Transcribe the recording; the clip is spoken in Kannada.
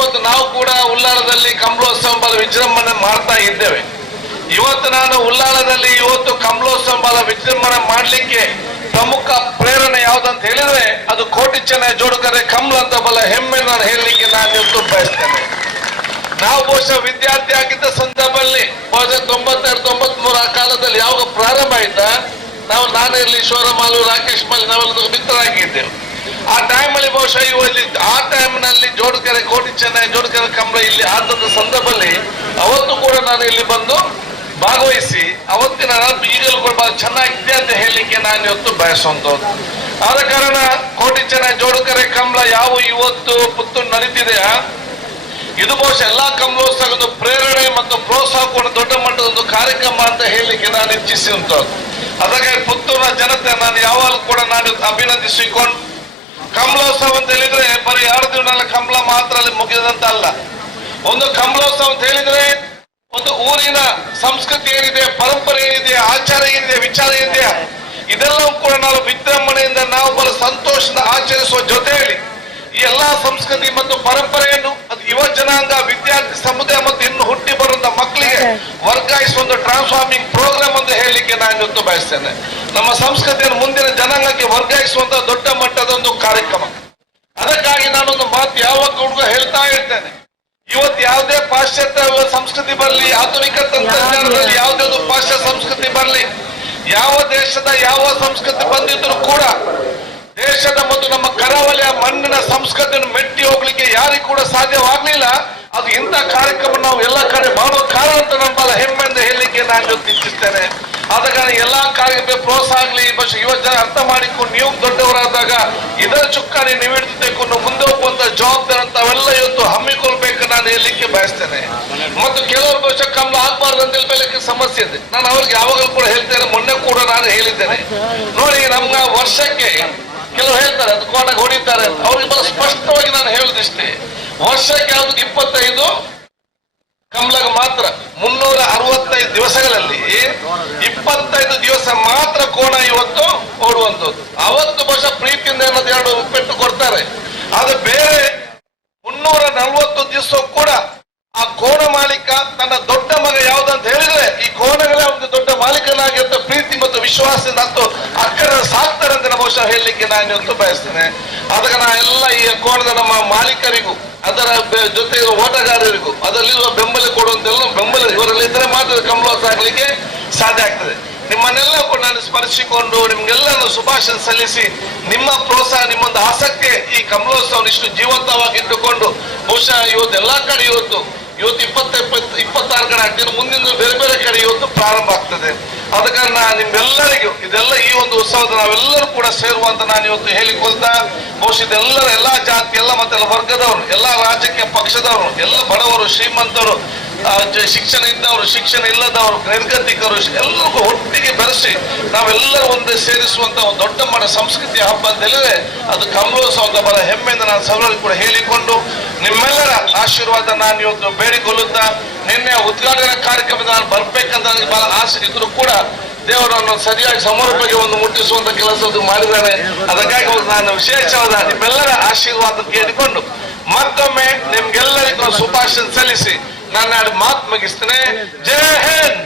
ಇವತ್ತು ನಾವು ಕೂಡ ಉಲ್ಲಾಳದಲ್ಲಿ ಕಮಲೋತ್ಸವ ವಿಜೃಂಭಣೆ ಮಾಡ್ತಾ ಇದ್ದೇವೆ. ಇವತ್ತು ನಾನು ಉಲ್ಲಾಳದಲ್ಲಿ ಇವತ್ತು ಕಮಲೋತ್ಸವ ವಿಜೃಂಭಣೆ ಮಾಡಲಿಕ್ಕೆ ಪ್ರಮುಖ ಪ್ರೇರಣೆ ಯಾವ್ದಂತ ಹೇಳಿದ್ರೆ ಅದು ಕೋಟಿ ಚೆನ್ನ ಜೋಡುಕರೆ ಕಮಲ ಅಂತ ಬಲ ಹೆಮ್ಮೆ ನಾನು ಹೇಳಲಿಕ್ಕೆ ನಾನು ಇವತ್ತು ಬಯಸ್ತೇನೆ. ನಾವು ಬಹುಶಃ ವಿದ್ಯಾರ್ಥಿ ಆಗಿದ್ದ ಸಂದರ್ಭದಲ್ಲಿ ಬಹುಶಃ ತೊಂಬತ್ತೆರಡು ತೊಂಬತ್ ಮೂರ ಕಾಲದಲ್ಲಿ ಯಾವಾಗ ಪ್ರಾರಂಭ ಆಯ್ತಾ, ನಾವು ಇರಲಿ ಶೋರಮಾಲು, ರಾಕೇಶ್ ಮಾಲಿ ನಾವೆಲ್ಲ ಮಿತ್ರರಾಗಿದ್ದೆವು. ಆ ಟೈಮಲ್ಲಿ ಬಹುಶಃ ಇವಲ್ಲಿ ಆ ಟೈಮ್ನಲ್ಲಿ ಜೋಡುಕೆರೆ, ಕೋಟಿ ಚೆನ್ನೈ, ಜೋಡ್ಕರೆ ಕಂಬಳ ಇಲ್ಲಿ ಆದಂತ ಸಂದರ್ಭದಲ್ಲಿ ಅವತ್ತು ಕೂಡ ನಾನು ಇಲ್ಲಿ ಬಂದು ಭಾಗವಹಿಸಿ, ಅವತ್ತಿನ ನೆನಪು ಈಗಲೂ ಕೂಡ ಬಹಳ ಚೆನ್ನಾಗಿದೆ ಅಂತ ಹೇಳಲಿಕ್ಕೆ ನಾನು ಇವತ್ತು ಬಯಸುವಂಥದ್ದು. ಆದ ಕಾರಣ ಕೋಟಿ ಚೆನ್ನೈ, ಜೋಡುಕರೆ, ಕಂಬಳ ಯಾವ ಇವತ್ತು ಪುತ್ತೂರು ನಡೀತಿದೆಯಾ? ಇದು ಬಹುಶಃ ಎಲ್ಲಾ ಒಂದು ಪ್ರೇರಣೆ ಮತ್ತು ಪ್ರೋತ್ಸಾಹ ಕೂಡ ದೊಡ್ಡ ಮಟ್ಟದ ಒಂದು ಕಾರ್ಯಕ್ರಮ ಅಂತ ಹೇಳಲಿಕ್ಕೆ ನಾನು ಇಚ್ಛಿಸುವಂತದ್ದು ಅದಕ್ಕೆ ಪುತ್ತೂರಿನ ಜನತೆ ನಾನು ಯಾವಾಗಲೂ ಕೂಡ ನಾನು ಅಭಿನಂದಿಸಿಕೊಂಡು ಕಮಲೋತ್ಸವ ಅಂತ ಹೇಳಿದ್ರೆ ಬರೀ ಎರಡು ದಿನ ಕಮಲ ಮಾತ್ರ ಅಲ್ಲಿ ಮುಗಿದಂತ ಅಲ್ಲ. ಒಂದು ಕಂಬಳೋತ್ಸವ ಅಂತ ಹೇಳಿದ್ರೆ ಒಂದು ಊರಿನ ಸಂಸ್ಕೃತಿ ಏನಿದೆ ಪರಂಪರೆ ಏನಿದೆ ಆಚಾರ ಏನಿದೆ ವಿಚಾರ ಏನಿದೆ ಇದೆಲ್ಲವೂ ಕೂಡ ನಾವು ವಿಜೃಂಭಣೆಯಿಂದ ನಾವು ಬಹಳ ಸಂತೋಷದ ಆಚರಿಸುವ ಜೊತೆಯಲ್ಲಿ ಈ ಎಲ್ಲಾ ಸಂಸ್ಕೃತಿ ಮತ್ತು ಪರಂಪರೆಯನ್ನು ಅದು ಯುವ ಜನಾಂಗ ವಿದ್ಯಾರ್ಥಿ ಸಮುದಾಯ ಮತ್ತು ಇನ್ನು ಹುಟ್ಟಿ ಬರುವಂತ ಮಕ್ಕಳಿಗೆ ವರ್ಗಾಯಿಸುವ ಒಂದು ಟ್ರಾನ್ಸ್ಫಾರ್ಮಿಂಗ್ ನಾನು ಇವತ್ತು ಬಯಸ್ತೇನೆ ನಮ್ಮ ಸಂಸ್ಕೃತಿಯನ್ನು ಮುಂದಿನ ಜನಾಂಗಕ್ಕೆ ವರ್ಗಾಯಿಸುವಂತ ದೊಡ್ಡ ಮಟ್ಟದ ಒಂದು ಕಾರ್ಯಕ್ರಮ. ಅದಕ್ಕಾಗಿ ನಾನೊಂದು ಮಾತು ಯಾವ ಹುಡುಗ ಹೇಳ್ತಾ ಇರ್ತೇನೆ. ಇವತ್ತು ಯಾವುದೇ ಪಾಶ್ಚಾತ್ಯ ಸಂಸ್ಕೃತಿ ಬರಲಿ, ಆಧುನಿಕ ತಂತ್ರಜ್ಞಾನದಲ್ಲಿ ಯಾವುದೇ ಒಂದು ಪಾಶ್ಚಾತ್ಯ ಸಂಸ್ಕೃತಿ ಬರಲಿ, ಯಾವ ದೇಶದ ಯಾವ ಸಂಸ್ಕೃತಿ ಬಂದಿದ್ರು ಕೂಡ ದೇಶದ ಮತ್ತು ನಮ್ಮ ಕರಾವಳಿಯ ಮಣ್ಣಿನ ಸಂಸ್ಕೃತಿಯನ್ನು ಮೆಟ್ಟಿ ಹೋಗ್ಲಿಕ್ಕೆ ಯಾರಿಗೂ ಕೂಡ ಸಾಧ್ಯವಾಗ್ಲಿಲ್ಲ. ಅದು ಇಂಥ ಕಾರ್ಯಕ್ರಮ ನಾವು ಎಲ್ಲ ಕಡೆ ಮಾಡುವ ಕಾರಣ ಅಂತ ನಮ್ಮ ಹೆಮ್ಮೆಯಿಂದ ಹೇಳಲಿಕ್ಕೆ ನಾನು ಇಚ್ಛಿಸ್ತೇನೆ. ಆದ ಕಾರಣ ಎಲ್ಲಾ ಕಾರ್ಯಕ್ಕೆ ಪ್ರೋತ್ಸಾಹ ಆಗ್ಲಿ ಬಹುಶಃ ಯುವ ಜನ ಅರ್ಥ ಮಾಡಿಕೊಂಡು ನೀವು ದೊಡ್ಡವರಾದಾಗ ಇದರ ಚುಕ್ಕಾಣಿ ನೀವು ಹಿಡಿದಬೇಕು ಮುಂದೆ ಹೋಗುವಂತ ಜವಾಬ್ದಾರಿ ತಾವೆಲ್ಲ ಇವತ್ತು ಹಮ್ಮಿಕೊಳ್ಬೇಕು ನಾನು ಹೇಳಲಿಕ್ಕೆ ಬಯಸ್ತೇನೆ. ಮತ್ತು ಕೆಲವರು ಬಹುಶಃ ಕಮಲ ಆಗ್ಬಾರ್ದು ಅಂತ ಹೇಳಲಿಕ್ಕೆ ಸಮಸ್ಯೆ ಇದೆ. ನಾನು ಅವ್ರಿಗೆ ಯಾವಾಗಲೂ ಕೂಡ ಹೇಳ್ತೇನೆ ಮೊನ್ನೆ ಕೂಡ ನಾನು ಹೇಳಿದ್ದೇನೆ. ನೋಡಿ ನಮ್ಗ ವರ್ಷಕ್ಕೆ ಕೆಲವರು ಹೇಳ್ತಾರೆ, ಅದು ಕೋಣಗೆ ಹೊಡಿತಾರೆ ಅವ್ರಿಗೆ ಬಹಳ ಸ್ಪಷ್ಟವಾಗಿ ನಾನು ಹೇಳುದಿಷ್ಟೇ ವರ್ಷಕ್ಕೆ ಯಾವ್ದು ಇಪ್ಪತ್ತೈದು? ಕಮಲಗ ಮಾತ್ರ ಮುನ್ನೂರ ಅರವತ್ತು. ಇಪ್ಪತ್ತೈದು ದಿವಸ ಮಾತ್ರ ಕೋಣ ಇವತ್ತು ಓಡುವಂತದ್ದು ಅವತ್ತು ಬಹುಶಃ ಪ್ರೀತಿಯಿಂದ ಅನ್ನೋದು ಎರಡು ಉಪ್ಪೆಟ್ಟು ಕೊಡ್ತಾರೆ. ಅದು ಬೇರೆ ಮುನ್ನೂರ ನಲ್ವತ್ತು ದಿವಸ ಕೂಡ ಆ ಕೋಣ ಮಾಲೀಕ ತನ್ನ ದೊಡ್ಡ ಮಗ ಯಾವ್ದಂತ ಹೇಳಿದ್ರೆ ಈ ಕೋಣಗಳೇ ಒಂದು ದೊಡ್ಡ ಮಾಲೀಕನಾಗಿರ್ತ ಪ್ರೀತಿ ಮತ್ತು ವಿಶ್ವಾಸದಿಂದ ಅಂತೂ ಅಕ್ಕರ ಸಾಕ್ತಾರೆ ಅಂತ ಬಹುಶಃ ಹೇಳಲಿಕ್ಕೆ ನಾನು ಇವತ್ತು ಬಯಸ್ತೇನೆ. ಅದಕ್ಕೆ ನಾ ಎಲ್ಲ ಈ ಕೋಣದ ನಮ್ಮ ಮಾಲೀಕರಿಗೂ, ಅದರ ಜೊತೆ ಓಟಗಾರರಿಗೂ, ಅದರಲ್ಲಿರುವ ಬೆಂಬಲ ಕೊಡುವಂತೆಲ್ಲ ಬೆಂಬಲ ಇವರಲ್ಲಿ ಇದ್ರೆ ಮಾತ್ರ ಕಮಲೋತ್ಸವ ಆಗ್ಲಿಕ್ಕೆ ಸಾಧ್ಯ ಆಗ್ತದೆ. ನಿಮ್ಮನ್ನೆಲ್ಲ ನಾನು ಸ್ಮರಿಸಿಕೊಂಡು ನಿಮ್ಗೆಲ್ಲರೂ ಶುಭಾಶಯ ಸಲ್ಲಿಸಿ ನಿಮ್ಮ ಪ್ರೋತ್ಸಾಹ, ನಿಮ್ಮೊಂದು ಆಸಕ್ತಿ ಈ ಕಮಲೋತ್ಸವ ಇಷ್ಟು ಜೀವಂತವಾಗಿ ಇಟ್ಟುಕೊಂಡು ಬಹುಶಃ ಇವತ್ತು ಎಲ್ಲಾ ಕಡೆ ಇವತ್ತು ಇವತ್ತು ಇಪ್ಪತ್ತ ಇಪ್ಪತ್ತು ಇಪ್ಪತ್ತಾರು ಕಡೆ ಆಗ್ತೀನಿ ಮುಂದಿನ ಬೇರೆ ಬೇರೆ ಕಡೆ ಇವತ್ತು ಪ್ರಾರಂಭ ಆಗ್ತದೆ. ಆದ ನಾ ನಿಮ್ಮೆಲ್ಲರಿಗೂ ಇದೆಲ್ಲ ಈ ಒಂದು ಉತ್ಸವದ ನಾವೆಲ್ಲರೂ ಕೂಡ ಸೇರುವಂತ ನಾನು ಇವತ್ತು ಹೇಳಿಕೊಳ್ತಾ, ಬಹುಶಃ ಇದೆಲ್ಲರ ಎಲ್ಲಾ ಜಾತಿ, ಎಲ್ಲ ಮತ್ತೆಲ್ಲ ವರ್ಗದವರು, ಎಲ್ಲಾ ರಾಜಕೀಯ ಪಕ್ಷದವರು, ಎಲ್ಲ ಬಡವರು, ಶ್ರೀಮಂತರು ಶಿಕ್ಷಣ ಇದ್ದವರು, ಶಿಕ್ಷಣ ಇಲ್ಲದವರು ನಿರ್ಗತಿಕರು ಎಲ್ಲರಿಗೂ ಒಟ್ಟಿಗೆ ಬೆರೆಸಿ ನಾವೆಲ್ಲರೂ ಒಂದೇ ಸೇರಿಸುವಂತ ಒಂದು ದೊಡ್ಡ ಮಟ್ಟ ಸಂಸ್ಕೃತಿ ಹಬ್ಬ ಅಂತ ಅದು ಕಮಲೋತ್ಸವ ಅಂತ ಬಹಳ ಹೆಮ್ಮೆಯಿಂದ ನಾನು ಸಭೆಯಲ್ಲಿ ಕೂಡ ಹೇಳಿಕೊಂಡು ನಿಮ್ಮೆಲ್ಲರ ಆಶೀರ್ವಾದ ನಾನು ಇವತ್ತು ಬೇಡಿಕೊಳ್ಳುತ್ತಾ ನಿನ್ನೆ ಉದ್ಘಾಟನಾ ಕಾರ್ಯಕ್ರಮದ ನಾನು ಬರ್ಬೇಕಂತ ನನಗೆ ಬಹಳ ಆಸೆ ಇದ್ರು ಕೂಡ ದೇವರನ್ನು ಸರಿಯಾಗಿ ಸಮರ್ಪಣೆಗೆ ಒಂದು ಮುಟ್ಟಿಸುವಂತ ಕೆಲಸ ಮಾಡಿದ್ದಾನೆ. ಅದಕ್ಕಾಗಿ ನಾನು ವಿಶೇಷವಾದ ನಿಮ್ಮೆಲ್ಲರ ಆಶೀರ್ವಾದ ಕೇಳಿಕೊಂಡು ಮತ್ತೊಮ್ಮೆ ನಿಮ್ಗೆಲ್ಲರಿಗೂ ಶುಭಾಶಯ ಸಲ್ಲಿಸಿ ನನ್ನ ಎರಡು ಮಾತು ಮುಗಿಸ್ತೇನೆ ಜೈ ಹಿಂದ್